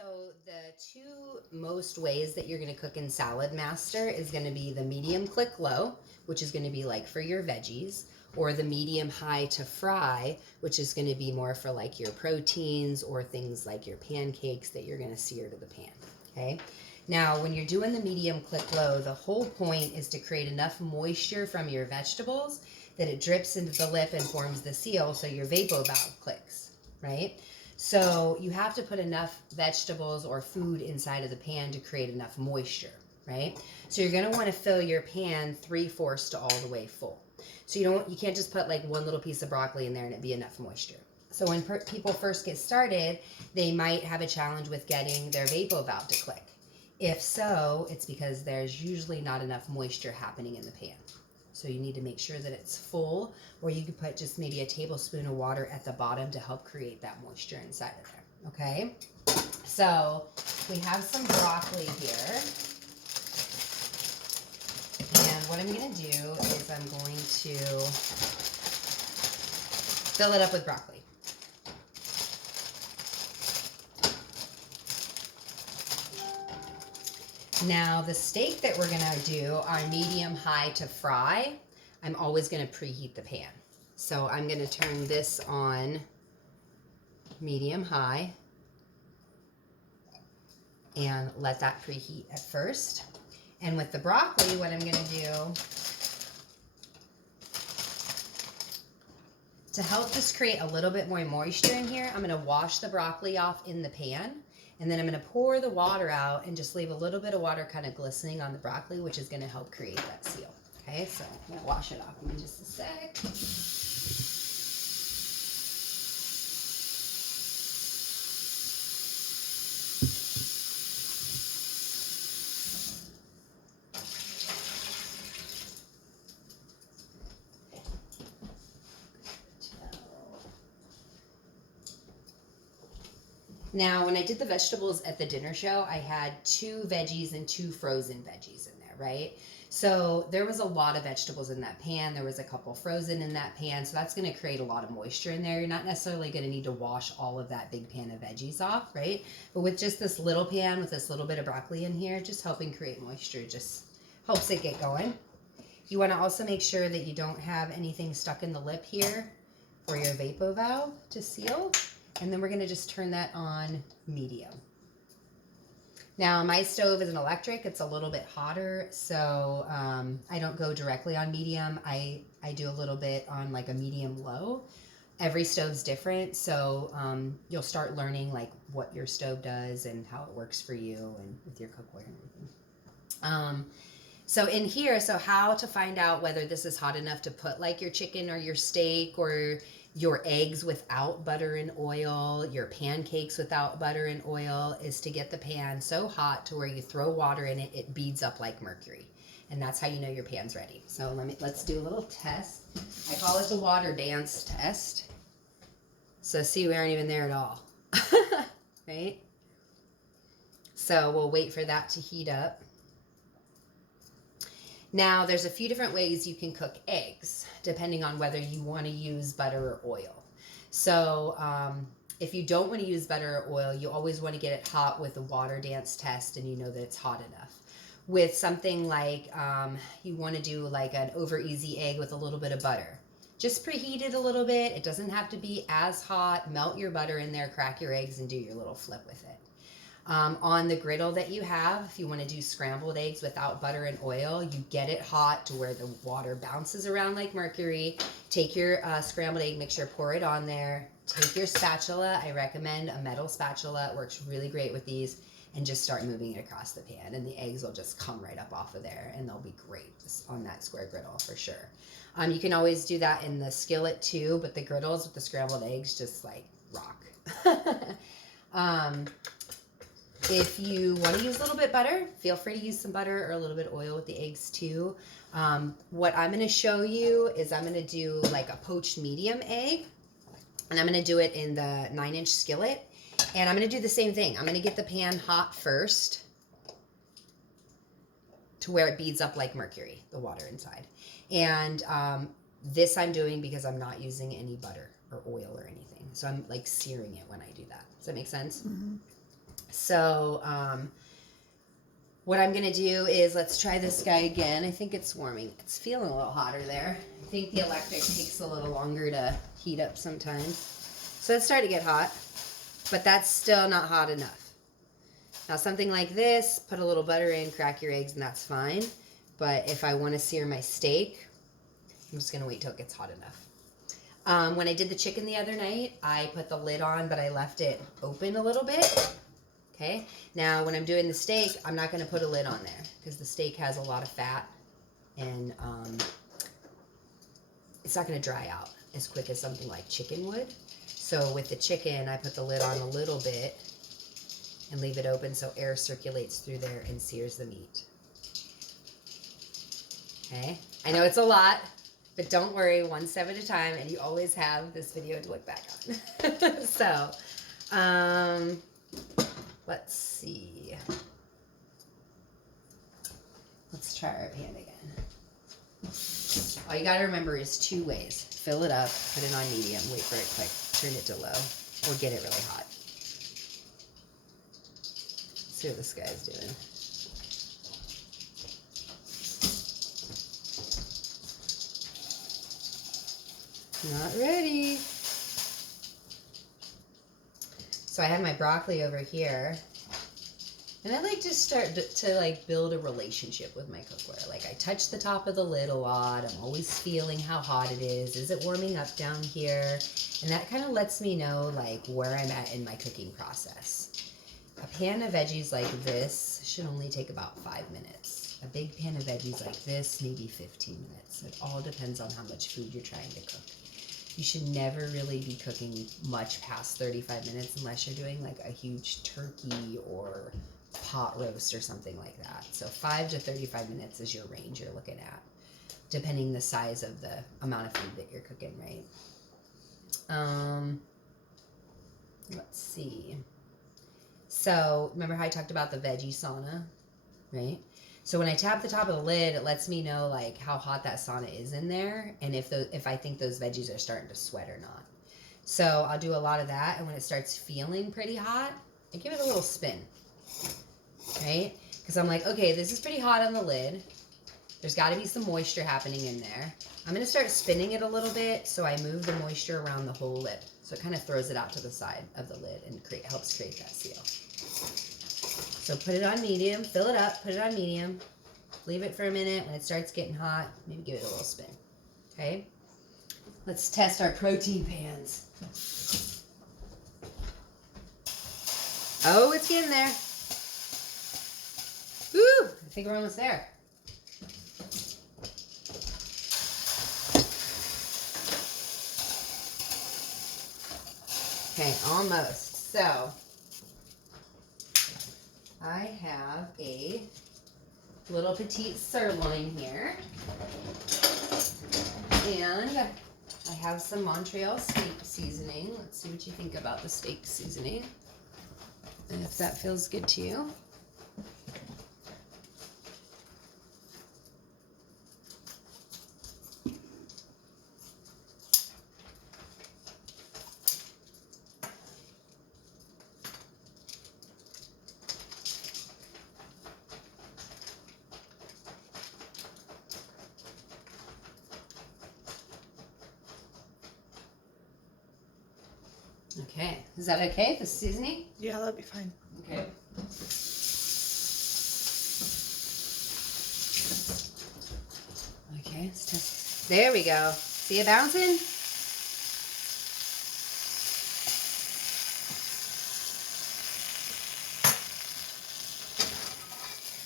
So the two most ways that you're going to cook in Saladmaster is going to be the medium click low, which is going to be like for your veggies, or the medium high to fry, which is going to be more for like your proteins or things like your pancakes that you're going to sear to the pan. Okay. Now, when you're doing the medium click low, the whole point is to create enough moisture from your vegetables that it drips into the lip and forms the seal so your vapor valve clicks, right? So you have to put enough vegetables or food inside of the pan to create enough moisture, right? So you're going to want to fill your pan 3/4 to all the way full. So you can't just put like one little piece of broccoli in there and it be enough moisture. So when people first get started, they might have a challenge with getting their vapor valve to click. If so, it's because there's usually not enough moisture happening in the pan. So you need to make sure that it's full, or you could put just maybe a tablespoon of water at the bottom to help create that moisture inside of there, okay? So we have some broccoli here. And what I'm gonna do is I'm going to fill it up with broccoli. Now, the steak that we're going to do on medium high to fry, I'm always going to preheat the pan. So I'm going to turn this on medium high and let that preheat at first. And with the broccoli, what I'm going to do to help just create a little bit more moisture in here, I'm going to wash the broccoli off in the pan. And then I'm going to pour the water out and just leave a little bit of water kind of glistening on the broccoli, which is going to help create that seal. Okay, so I'm going to wash it off in just a sec. Now, when I did the vegetables at the dinner show, I had 2 veggies and 2 frozen veggies in there, right? So there was a lot of vegetables in that pan. There was a couple frozen in that pan. So that's going to create a lot of moisture in there. You're not necessarily going to need to wash all of that big pan of veggies off, right? But with just this little pan with this little bit of broccoli in here, just helping create moisture just helps it get going. You want to also make sure that you don't have anything stuck in the lip here for your vapor valve to seal. And then we're going to just turn that on medium. Now, my stove is an electric. It's a little bit hotter, so I don't go directly on medium. I do a little bit on like a medium low. Every stove's different, so you'll start learning like what your stove does and how it works for you and with your cookware and everything. So in here, so how to find out whether this is hot enough to put like your chicken or your steak or your eggs without butter and oil, your pancakes without butter and oil, is to get the pan so hot to where you throw water in it, it beads up like mercury. And that's how you know your pan's ready. So let's do a little test. I call it the water dance test. So see, we aren't even there at all. Right? So we'll wait for that to heat up. Now, there's a few different ways you can cook eggs, depending on whether you want to use butter or oil. So if you don't want to use butter or oil, you always want to get it hot with the water dance test, and you know that it's hot enough. With something like you want to do like an over easy egg with a little bit of butter. Just preheat it a little bit. It doesn't have to be as hot. Melt your butter in there, crack your eggs, and do your little flip with it. On the griddle that you have, if you want to do scrambled eggs without butter and oil, you get it hot to where the water bounces around like mercury. Take your scrambled egg mixture, pour it on there. Take your spatula. I recommend a metal spatula. It works really great with these. And just start moving it across the pan. And the eggs will just come right up off of there. And they'll be great on that square griddle for sure. You can always do that in the skillet too. But the griddles with the scrambled eggs just like rock. If you want to use a little bit butter, feel free to use some butter or a little bit of oil with the eggs too. What I'm going to show you is I'm going to do like a poached medium egg. And I'm going to do it in the 9-inch skillet. And I'm going to do the same thing. I'm going to get the pan hot first to where it beads up like mercury, the water inside. And this I'm doing because I'm not using any butter or oil or anything. So I'm like searing it when I do that. Does that make sense? Mm-hmm. So what I'm going to do is let's try this guy again. I think it's warming. It's feeling a little hotter there. I think the electric takes a little longer to heat up sometimes. So it's starting to get hot, but that's still not hot enough. Now something like this, put a little butter in, crack your eggs, and that's fine. But if I want to sear my steak, I'm just going to wait till it gets hot enough. When I did the chicken the other night, I put the lid on, but I left it open a little bit. Okay, now when I'm doing the steak, I'm not going to put a lid on there because the steak has a lot of fat and it's not going to dry out as quick as something like chicken would. So with the chicken, I put the lid on a little bit and leave it open so air circulates through there and sears the meat. Okay, I know it's a lot, but don't worry, one step at a time, and you always have this video to look back on. So, let's see. Let's try our pan again. All you gotta remember is 2 ways. Fill it up, put it on medium, wait for it quick, turn it to low, or get it really hot. Let's see what this guy's doing. Not ready. So I have my broccoli over here. And I like to start to like build a relationship with my cookware. Like I touch the top of the lid a lot. I'm always feeling how hot it is. Is it warming up down here? And that kind of lets me know like where I'm at in my cooking process. A pan of veggies like this should only take about 5 minutes. A big pan of veggies like this, maybe 15 minutes. It all depends on how much food you're trying to cook. You should never really be cooking much past 35 minutes unless you're doing like a huge turkey or pot roast or something like that. So 5 to 35 minutes is your range you're looking at, depending the size of the amount of food that you're cooking, right? Let's see. So remember how I talked about the veggie sauna, right? So when I tap the top of the lid, it lets me know like how hot that sauna is in there and if I think those veggies are starting to sweat or not. So I'll do a lot of that, and when it starts feeling pretty hot, I give it a little spin, right? Because I'm like, okay, this is pretty hot on the lid. There's got to be some moisture happening in there. I'm going to start spinning it a little bit so I move the moisture around the whole lid. So it kind of throws it out to the side of the lid and helps create that seal. So put it on medium, fill it up, put it on medium, leave it for a minute. When it starts getting hot, maybe give it a little spin. Okay? Let's test our protein pans. Oh, it's getting there. Woo! I think we're almost there. Okay, almost. So, I have a little petite sirloin here. And I have some Montreal steak seasoning. Let's see what you think about the steak seasoning. And if that feels good to you. Okay, is that okay, the seasoning? Yeah, that'd be fine. Okay. Okay, let's test. There we go. See it bouncing?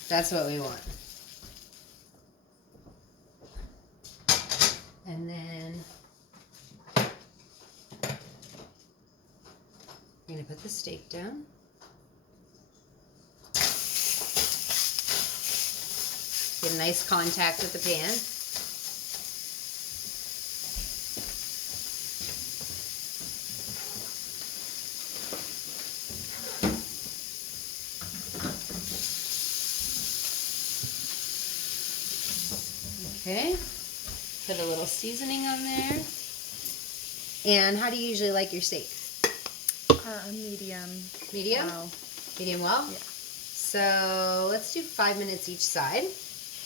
That's what we want. And then I'm going to put the steak down. Get a nice contact with the pan. Okay, put a little seasoning on there. And how do you usually like your steak? Medium. Medium? Wow. Medium well? Yeah. So let's do 5 minutes each side.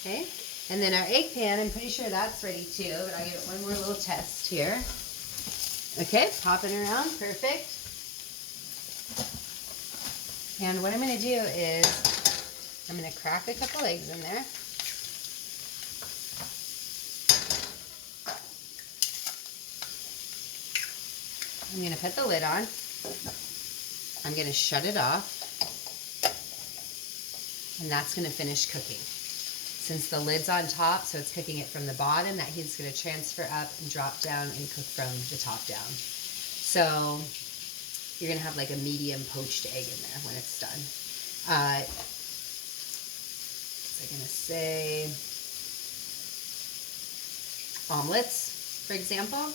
Okay. And then our egg pan, I'm pretty sure that's ready too, but I'll give it one more little test here. Okay, popping around, perfect. And what I'm going to do is I'm going to crack a couple eggs in there. I'm going to put the lid on. I'm going to shut it off. And that's going to finish cooking. Since the lid's on top, so it's cooking it from the bottom, that heat's going to transfer up and drop down and cook from the top down. So you're going to have like a medium poached egg in there when it's done. What was I going to say? Omelets, for example.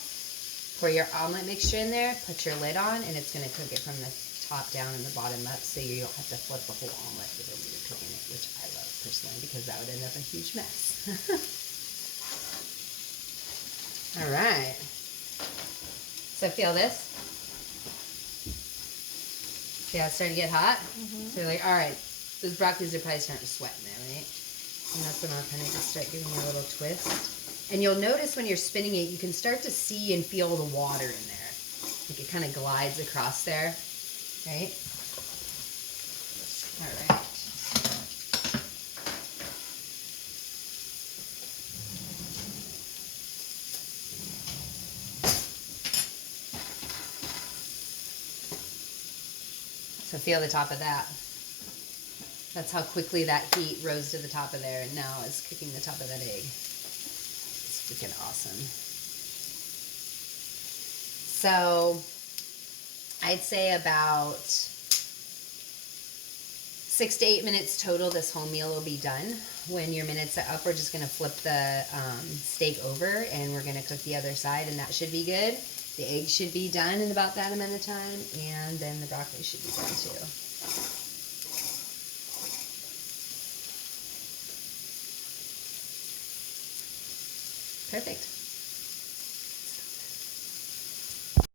Pour your omelet mixture in there, put your lid on, and it's going to cook it from the top down and the bottom up, so you don't have to flip the whole omelet when you're cooking it, which I love personally because that would end up a huge mess. All right. So feel this? See how it's starting to get hot? So you're like, all right, those broccolis are probably starting to sweat in there, right? And that's when I'll kind of just start giving you a little twist. And you'll notice when you're spinning it, you can start to see and feel the water in there. Like it kind of glides across there, right? All right. So feel the top of that. That's how quickly that heat rose to the top of there, and now it's cooking the top of that egg. It's freaking awesome. So I'd say about 6 to 8 minutes total, this whole meal will be done. When your minutes are up, we're just going to flip the steak over, and we're going to cook the other side, and that should be good. The egg should be done in about that amount of time, and then the broccoli should be done too. Perfect.